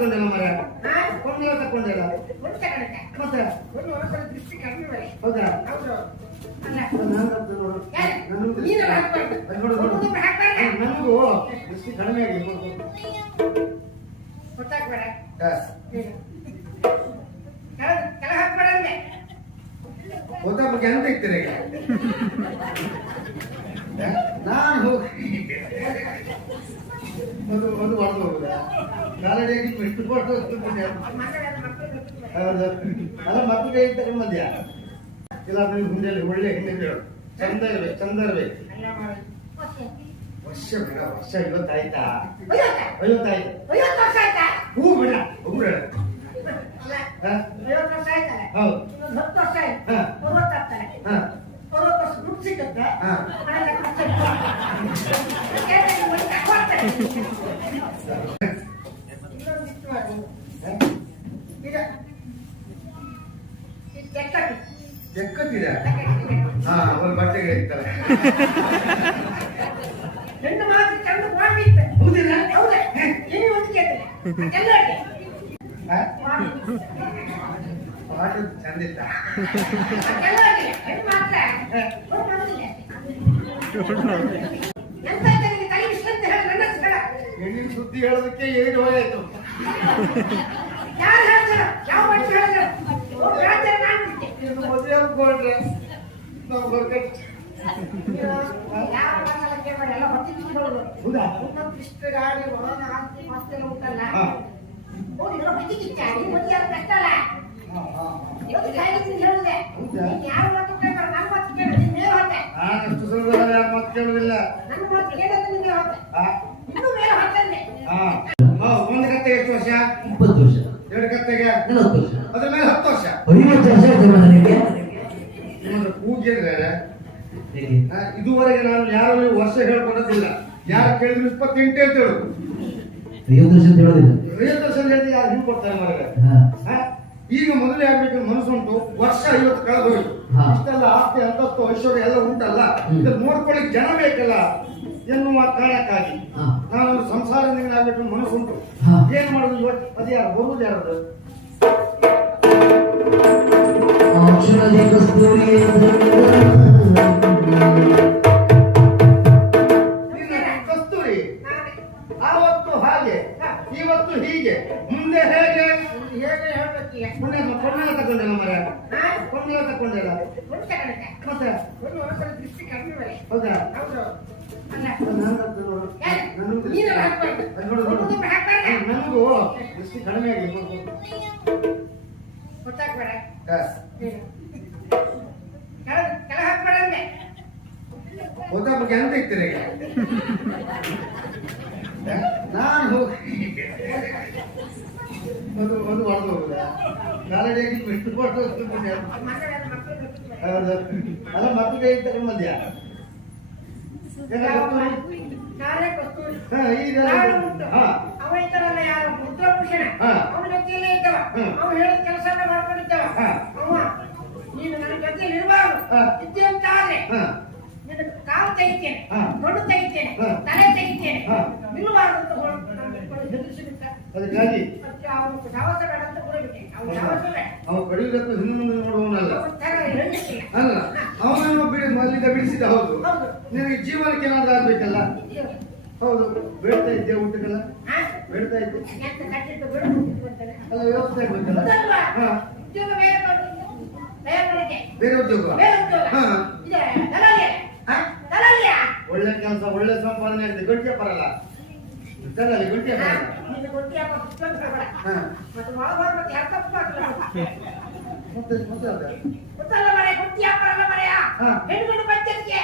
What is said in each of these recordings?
ತಗೊಂಡಿಲ್ಲ ಮರ ಹಾ? ಕೊಂಡೆಲ್ಲ ತಗೊಂಡಿಲ್ಲ ಒಂದು ತಗೊಂಡೆ. ಮತ್ತೆ ಒಂದು ಒಂದ್ಸಲ ದೃಷ್ಟಿ ಕಡಿಮೆ ಮಾಡಿ. ಹೌದಾ ಹೌದು. ಅಲ್ಲ. ನಾನು ಅದು ನೋಡು. ಯಾರು? ನನಗೂ- ನೀನು ಹಾಕ್ಬಾರ್ದು. ಅದು ನೋಡು, ನೋಡು. ಒಬ್ಬೊಬ್ರು ಹಾಕ್ಬಾರ್ದು. ನನಗೂ ಎಷ್ಟು ಕಡಿಮೆ ಆಗಿ ಗೊತ್ತಾಗ್ಬೇಡ. ಹಾ. ನೀನು. ಕೆಳಗೆ- ಕೆಳಗೆ ಹಾಕ್ಬೇಡ ಅಂದೆ. ಗೊತ್ತಾಗ್ಬೇಕು ಎಂತ ಇರ್ತೀರ ಈಗ ನಾನು ಹೋಗಿ ಒಂದು ಒಂದು ಹೊಡೆದು ಹೋಗುದಾ ಕಾಲಡಿಯಾಗಿ ಗೊತ್ತಿಲ್ಲ. ಹೌದು. ಅಲ್ಲ ಮಕ್ಕಳು ಕೈ ತಗೊಂಡ್ ಬಂದ್ಯಾ ಇಲ್ಲ, ನೀವು ಹುಂಡಿಯಲ್ಲಿ ಒಳ್ಳೆ ಹೇಳು ಚಂದ ಇರ್ಬೇಕು ಚಂದ ಇರ್ಬೇಕು. ವರ್ಷ ಬಿಡ, ವರ್ಷ ಇವತ್ತಾಯ್ತಾ ಐವತ್ತ? ಐವತ್ತಾಯ್ತು? ಹೂ ಬಿಡ ಆಯ್ತಲ್ಲ? ಹೌದು. ಹಾ. ಎಕ್ಕತ್ತಿದೆ ತೆಕ್ಕಟ್ಟು. ಹಾ ಒಂದು ಬಟ್ಟೆಗೆ ಇರ್ತಾರೆ ಹೆಣ್ಣು ಮಾತ್ರ ಚಂದ ಮಾಡ್ಬಿಟ್ಟು. ಹೌದಿಲ್ಲ ಹೌದಾ? ಏನು ಒಂದು ಕೇಳ್ತಾರೆ. ಅದೆಲ್ಲ ಹಾಗೆ. ಹಾ? ಮಾಡ್ಬಿಟ್ಟು. ಪಾಠ ಚಂದಿತ್ತ ಅದೆಲ್ಲ ಹಾಗೆ. ಹೆಣ್ಣು ಮಾತ್ರ ಅವ್ರು ಮಾಡೋದಿಲ್ಲ. ಎಂತ ಇದ್ದಾನೆ ತಲೆ ಬಿಸ್ಲಂತ ಹೇಳಿ ನನ್ನ ಹತ್ರ ಬೇಡ. ಹೆಣ್ಣಿನ ಸುದ್ದಿ ಹೇಳೋದಕ್ಕೆ ಏನು ಹೋಯಾಯ್ತು ಕೇಳುವುದಿಲ್ಲ ನನ್ನ ಮಾತು ಕೇಳಿದ್ರೆ ನೀನ್ ಮೇಲೆ ಹೊರಟೆ. ಹಾ ಇನ್ನೂ ಮೇಲೆ ಹೊರಟಂದೆ. ಹಾ ಹಾ, ಒಂದು ಕತ್ತೆ ಎಷ್ಟು ವರ್ಷ ಇಪ್ಪತ್ತು ವರ್ಷ ಎರಡು ಕತ್ತೆಗೆ ನಲವತ್ತು ವರ್ಷ ಅದ್ರ ಮೇಲೆ ಹತ್ತು ವರ್ಷ ಐವತ್ತು ವರ್ಷ ಆಯ್ತು ನನಗೆ ನಿಮ್ಮದು ಕೂಗಿದ್ರೆ ಹೇಗೆ? ಆ, ಇದುವರೆಗೆ ನಾನು ಯಾರು ವರ್ಷ ಹೇಳ್ಕೊಡೋದಿಲ್ಲ ಯಾರು ಕೇಳಿದ್ರು ಇಪ್ಪತ್ತೆಂಟು ಅಂತ ಹೇಳು. ಐವತ್ತು ಅಂತ ಹೇಳೋದಿಲ್ಲ ಐವತ್ತು ವರ್ಷ ಹೇಳಿ ಯಾರು ಹಿಂಗೆ ಕೊಡ್ತಾರೆ ಮನೆಗೆ? ಈಗ ಮೊದಲೇ ಆಗ್ಬೇಕು ಮನಸ್ಸುಂಟು. ವರ್ಷ ಐವತ್ತು ಕಳೆದು ಹೋಯ್ತು. ಇಷ್ಟೆಲ್ಲ ಆಸ್ತಿ ಅಂತಸ್ತು ಐಶ್ವರ್ಯ ಎಲ್ಲ ಉಂಟಲ್ಲ. ಇದು ನೋಡ್ಕೊಳ್ಳಿಕ್ ಜನ ಬೇಕಲ್ಲ? ಎನ್ನುವ ಕಾರಣಕ್ಕಾಗಿ. ನಾನು ಸಂಸಾರ ಆಗ್ಬೇಕು ಮನಸ್ಸುಂಟು. ಹಾ. ಏನ್ ಮಾಡೋದು ಇವತ್ತು? ಅದು ಯಾರು? ಬರುವುದು ಯಾರದು? ಕಸ್ತೂರಿ ನನಗೂ ಎಷ್ಟು ಕಡಿಮೆ ಆಗಿದೆ ಗೊತ್ತಾಗ್ಬೇಡ. ಗೊತ್ತಾಗ್ಬೇಕು ಇರ್ತೀರ ಈಗ ನಾನು ಒಂದು ಒಂದು ಹೊಡೆದು ಹೋಗುದಾ ನಾಳೆ ಎಷ್ಟು ಕೊಟ್ಟು. ಅಲ್ಲ ಮಕ್ಕಳು ಕೈ ತಗೊಂಡ್ ಅವ ಇದ್ದಾನಲ್ಲ ಯಾರು ರುದ್ರಭೂಷಣ ಹಾ. ಅವನ ಜೊತೆಯಲ್ಲೇ ಇದ್ದವ. ಅವನು ಹೇಳಿದ ಕೆಲಸ ಮಾಡ್ಕೊಂಡಿದ್ದವ. ಅವ ನೀನು ನನ್ನ ಜೊತೆಯಲ್ಲಿ ಇರಬಾರ್ದು. ಇದ್ದೆ ಅಂತ ಆದ್ರೆ. ನಿನ್ನ ಕಾಲು ತೆಗಿತೇನೆ. ನಿಲ್ಲಬಾರ್ದು ಅಂತ ಹೆದರಿಸಿಬಿಟ್ಟ ಅದಕ್ಕಾಗಿ ಅವನು ಧಾವಸ ಬೇಡ ಅಂತ ಹೊರಬಿಟ್ಟೆ ಅವನು ಧಾವಸ ಬೇಡ ಅವ ಕಡಿಯುವುದಕ್ಕೂ ಹಿಂದೆ ಮುಂದೆ ನೋಡುವವನಲ್ಲ ಅವನ ತರ ಹೇಳಿಕ್ಕಿಲ್ಲ ಅಲ್ಲ ಅವನನ್ನು ಬಿಡಿ ಅಲ್ಲಿಂದ ಬಿಡಿಸಿದ ಹೌದು ಹೌದು ನಿನಗೆ ಜೀವನಕ್ಕೆ ಏನಾದ್ರೂ ಆಗ್ಬೇಕಲ್ಲ. ಹೌದು ಬೇಡ್ತಾ ಇದ್ದೆ ಊಟಕ್ಕೆಲ್ಲ? ಬೇಡ್ತಾ ಇದ್ದೆ. ಅಲ್ಲ ವ್ಯವಸ್ಥೆ ಆಗ್ಬೇಕಲ್ಲ? ಬೇರೆ ಉದ್ಯೋಗ. ಒಳ್ಳೆ ಕೆಲಸ ಒಳ್ಳೆ ಸಂಪಾದನೆ ಇದೆ ಗಂಟೆ ಬರಲ್ಲ ಅಲ್ಲಿ? ಗಂಟೆ? ಬರಲ್ಲ ಮತ್ತೆ. ಮತ್ತೆ ಅದೇ ಗಂಡು ಪಂಚಾಯ್ತಿಗೆ.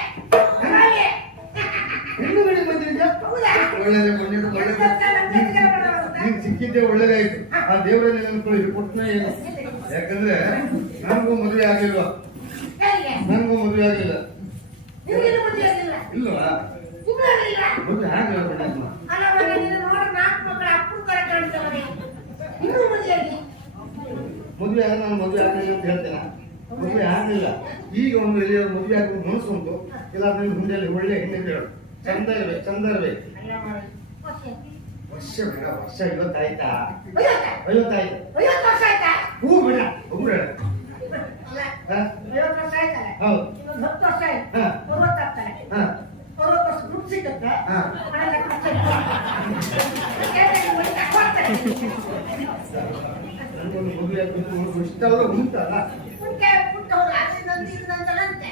ಒಳ್ಳೆದೇ ಒಳ್ಳೆದು ನೀನು ಸಿಕ್ಕಿದ್ದೇ ಸಿಕ್ಕಿದ್ದೆ ಒಳ್ಳೇದಾಯ್ತು. ಆ ದೇವರಲ್ಲಿ ಇದು ಕೊಟ್ಟನೆ ಏನು? ಯಾಕಂದ್ರೆ ನನಗೂ ಮದುವೆ ಆಗಿಲ್ವಾ? ನನಗೂ ಮದುವೆ ಆಗಿಲ್ಲ. ಮದುವೆ ಆಗಿಲ್ಲ? ಮದುವೆ ಆಗಿ? ನಾನು ಮದುವೆ ಆಗಲಿಲ್ಲ ಅಂತ ಹೇಳ್ತೇನೆ. ಮದುವೆ ಆಗಲಿಲ್ಲ. ಈಗ ಒಂದು ಎಲ್ಲಿ ಮದುವೆ ಆಗೋ ಮನಸ್ಸು ಉಂಟು ಇಲ್ಲ ಮುಂದೆ ಒಳ್ಳೆ ಹೆಣ್ಣು ಹೇಳು ಚಂದ ಇರ್ಬೇಕು ಚಂದ ಇರ್ಬೇಕು ಅಲ್ಲ ಮಾರ್ರೆ. ಓಕೆ. ವರ್ಷ ಬೇಡ ವರ್ಷ ಐವತ್ತಾಯ್ತಾ? ಐವತ್ತ ಐವತ್ತಾಯ್ತು. ಐವತ್ತು ವರ್ಷ ಆಯ್ತಾ? ಹೂ ಬೇಡ ಹೂ ಬೇಡ. ಅಲ್ಲ, ಹಾ? ಐವತ್ತು ವರ್ಷ ಆಯ್ತಲ್ಲ? ಹೌದು. ಇನ್ನೊಂದು ಹತ್ತು ವರ್ಷ ಆಯ್ತು. ಹಾ. ಅರವತ್ತು ಆಗ್ತಾರೆ ಹಾ. ಅರವತ್ತು ವರ್ಷ ದುಡ್ಡು ಸಿಗುತ್ತೆ? ಹಾ. ಹಣದ ಖರ್ಚು ಕೇಳ್ಬೇಕು, ಮತ್ತೆ ಕೊಡ್ತಾರೆ. ನನ್ಗೊಂದು ಮದುವೆ ಆಗ್ಬೇಕು ಇಷ್ಟೆಲ್ಲ ಉಂಟಲ್ಲ ಮುಂಚೆ ಪುಟ್ಟವ್ರು ಅಲ್ಲಿಂದೊಂದು ಇಲ್ಲಿಂದೊಂದು ಅಂತೆ.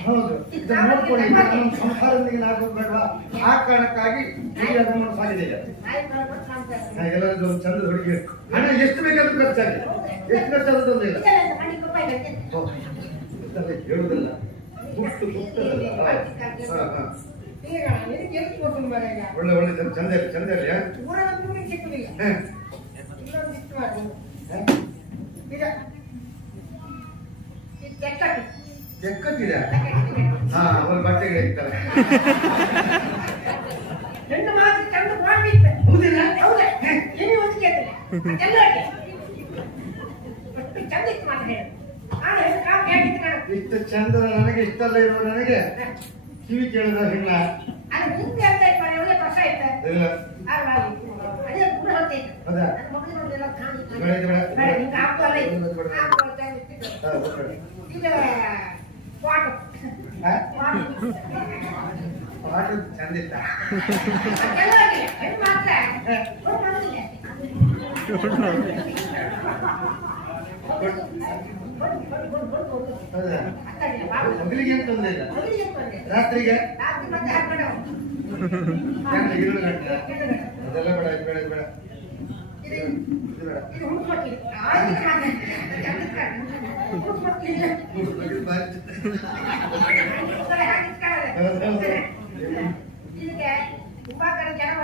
ಹೌದು. ಇದನ್ನ ನೋಡ್ಕೊಳ್ಳಿ. ನಮ್ಮ ಸಂಸಾರದೊಂದಿಗೆ ನಾವು ಬೇಡವಾ ಆ ಕಾರಣಕ್ಕಾಗಿ ಈ ಅದನ್ನು ಸಾಗಿದೆ. ಈಗ ನಾಯಿ ಕಳ್ಬಿಟ್ಟು ಕಾಣ್ತಾರೆ. ನಾ ಎಲ್ಲರದ್ದು ಒಂದು ಚಂದ ಹುಡುಗಿ. ಹಣ ಎಷ್ಟು ಬೇಕಾದ್ರೂ ಖರ್ಚಾಗಿ. ಎಷ್ಟು ಖರ್ಚಾದ್ರೂ ತೊಂದ್ರೆ ಇಲ್ಲ. ಹೇಳುವುದಿಲ್ಲ ಗುಟ್ಟು ಗುಟ್ಟದಲ್ಲ? ಒಳ್ಳೆ ಒಳ್ಳೆ ಚಂದ ಇರಲಿ ಚಂದ ಇಲ್ಲ ಹಾ? ಎಕ್ಕತ್ತಿದೆ. ಹಾ ಅವ್ರ ಬಟ್ಟೆಗೆ ಇರ್ತಾರೆ ಚಂದ ಮಾಡ್ಬಿಟ್ಟು. ಹೌದಿಲ್ಲ? ಹೌದಾ? ಏನು ಒಂದು ಚಂದ ಇತ್ತು ಹೇಳು. ಇಷ್ಟು ಚಂದ ನನಗೆ ಇಷ್ಟಲ್ಲ ಇರುವ ನನಗೆ ಕಿವಿ ಕೇಳಿದ ಆಯ್ತು. ಇಲ್ಲ. ಅಲ್ವಾ? ಅದೇ ಗುಣ ಹೊತ್ತೈತೆ. ಹೌದಾ? ನನ್ನ ಮಗಳಿಗೊಂದೆಲ್ಲ ಕಾಣಿಸ್ತು. ಬೇಡ, ಇದು ಬೇಡ. ಬೇಡ, ನಿಂಗೆ ಹಾಕುವಲ್ಲ ಇದು. ಬೇಡ, ಬೇಡ. ಹಾಕುವಲ್ಲ ಇಟ್ಟಿದ್ದು. ಹಾ, ಬರ್ಬೇಡ. ಇದು ಪಾಟು. ಹಾ? ಪಾಟು. ಪಾಠ ಚಂದ ಇತ್ತ ಅದೆಲ್ಲ ಆಗಿಲ್ಲ. ಹೆಣ್ಣು ಮಾತ್ರ ಒಂದು ಮಾಡೋದಿಲ್ಲ. Bud, bud, bud, bud, bud. ಹೌದಾ ಮಾತಾಡಿಲ್ಲ, ಬಾಬು. ಮಗಳಿಗೆ ಏನು ತೊಂದರೆ ಇಲ್ಲ ಮಗಳಿಗೆ ಏನ್ ತೊಂದ್ರೆ? ರಾತ್ರಿಗೆ ರಾತ್ರಿ ಮತ್ತೆ ಹಾಕ್ಬೇಡ. ಗಂಟೆ ಎರಡು ಗಂಟೆ ಅದೆಲ್ಲ ಬೇಡ ಇದು ಬೇಡ ಇದು ಬೇಡ ಇದಕ್ಕೆ ತುಂಬಾ ತುಂಬಾ.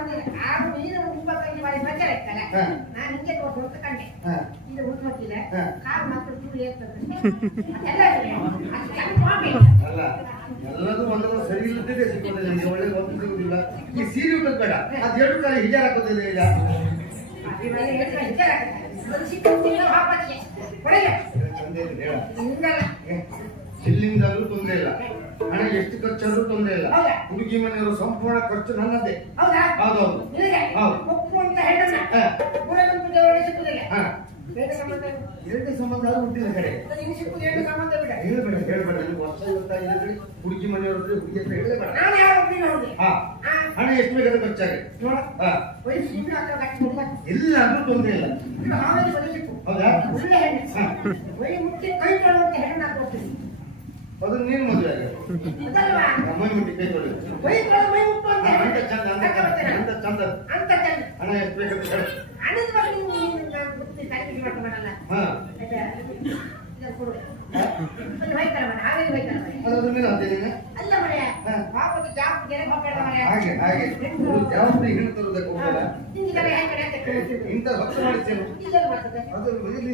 ನಾನು ಇದು ಮಾತ್ರ ಸರಿ ಇಲ್ಲದಿದೆ ಸಿಗೋದಿಲ್ಲ ಒಳ್ಳೆ ಒಂದು ಈ ಸೀರೆ ಬೇಡ ಅದ್ ಕಾಲ ಹಿಜಾರ್ ಹಾಕೋದಿದೆ ಈಗ ಇಲ್ಲಿಂದಲೂ ತೊಂದರೆ ಇಲ್ಲ. ಹಣ ಎಷ್ಟು ಖರ್ಚಾದ್ರೂ ತೊಂದರೆ ಇಲ್ಲ? ಹುಡುಗಿ ಮನೆಯವರು ಸಂಪೂರ್ಣ ಖರ್ಚು ನನ್ನದೇ? ಹೌದೌದು. ಎರಡು ಸಂಬಂಧ ಹುಟ್ಟಿದ ಕಡೆ. ಹೇಳ್ಬೇಡ ಹೇಳ್ಬೇಡ. ವರ್ಷ ಹುಡುಗಿ ಮನೆಯವ್ರ ಹುಡುಗಿ ಹತ್ರ ಹೇಳಬೇಡ. ಹಣ ಎಷ್ಟು ಬೇಕಾದ್ರೆ ಖರ್ಚಾಗಿ ನೋಡ. ಹಾ ವಯಸ್ಸು ಇನ್ನೂ ಹತ್ರ ಕಟ್ಟಿ ಹೋಗ್ಬೇಕು. ಎಲ್ಲ ಆದ್ರೂ ತೊಂದರೆ ಇಲ್ಲ ಹಾವೇರಿ ಹೌದಾ ಒಳ್ಳೆ ಹೆಣ್ಣು. ಹಾ. ಮುಟ್ಟಿ ಕೈ ಹೆಣ್ಣು. ಅದು ನೀನು ಮದುವೆ? ಮೈ ಮುಟ್ಟಿ ಕೈ ಮೈ ಅಂತ. ಚಂದ ಅಂತ ಚಂದ ಅಂತ. ಹಣ ಎಷ್ಟು ಬೇಕಂತ ಹೇಳು ಹಣದ ಬಗ್ಗೆ ನೀವು. ಹಾ ಕೊಡು. ಹಾವೇರಿ ಹೋಯ್ತಾರೆ ಅಲ್ಲ ಮನೆ, ಹಾ. ಪಾಪದ ಜಾಬ್ ಗೆರೆ ಹೋಗ್ಬೇಡ ಮನೆ. ಹಾಗೆ ಹಾಗೆ. ಹಿಡಿದು ಹಾ. ಹೋಗಲ್ಲ. ಇಂಥ ಭಕ್ತ ಬರ್ತದೆ. ಅದು ಇರ್ಲಿ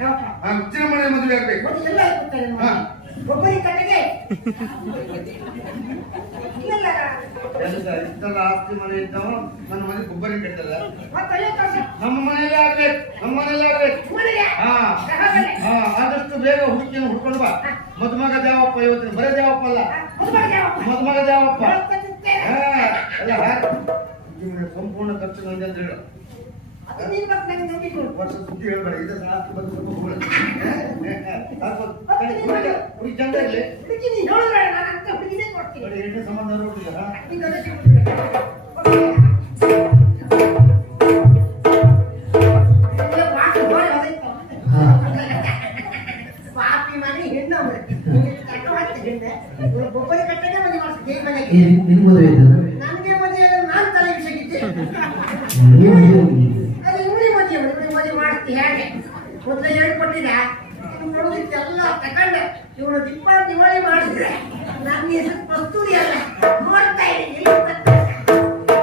ಹುಚ್ಚಿನ ಮನೆ ಮದುವೆ ಆಗ್ಬೇಕು. ಎಲ್ಲ. ಒಬ್ಬರಿಗೆ ಕಟ್ಟಿಗೆ ಇಷ್ಟೆಲ್ಲ ಆಸ್ತಿ ಮನೆ ಇದ್ದವ ನನ್ನ ಮನೆ ಕೊಬ್ಬರಿ ಕಟ್ಟಲ್ಲ ನಮ್ಮ ಮನೆಯಲ್ಲೇ ಆಗ್ಬೇಕು. ನಮ್ಮ ಮನೆಯಲ್ಲೇ ಆಗ್ಬೇಕು. ಹಾ. ಆದಷ್ಟು ಬೇಗ ಹುಡುಕಿಯನ್ನು ಹುಡ್ಕೊಂಡು ಬಾ. ಮದುಮಗ ದೇವಪ್ಪ ಇವತ್ತಿನ ಬರೇ ದೇವಪ್ಪ ಅಲ್ಲ. ಮದುಮಗ ದೇವಪ್ಪ. ಹಾ ಇವ್ನ ಸಂಪೂರ್ಣ ಖರ್ಚು ನಂಗೆ ಅಂತ ಹೇಳು. ವರ್ಷ ಸುದ್ದಿ ಹೇಳ್ಬೇಡ ಇದು ಸಾಕು ಬಂದು ಸ್ವಲ್ಪ ಹುಡುಗಿ ಚಂದ ಇರಲಿ. ಹೆಣ್ಣು ಮದುವೆ ತಲೆ ಮೊದಲೇ ಹೇಳ್ಕೊಟ್ಟಿದೆ ಎಲ್ಲ ತಗೊಂಡೆ. ಇವಳು ದಿಪ್ಪ ದಿವಾಳಿ ಮಾಡಿದ್ರೆ. ನನ್ನ ಹೆಸರು ಕಸ್ತೂರಿ ಅಲ್ಲ. ನೋಡ್ತಾ ಇದ್ದೀನಿ.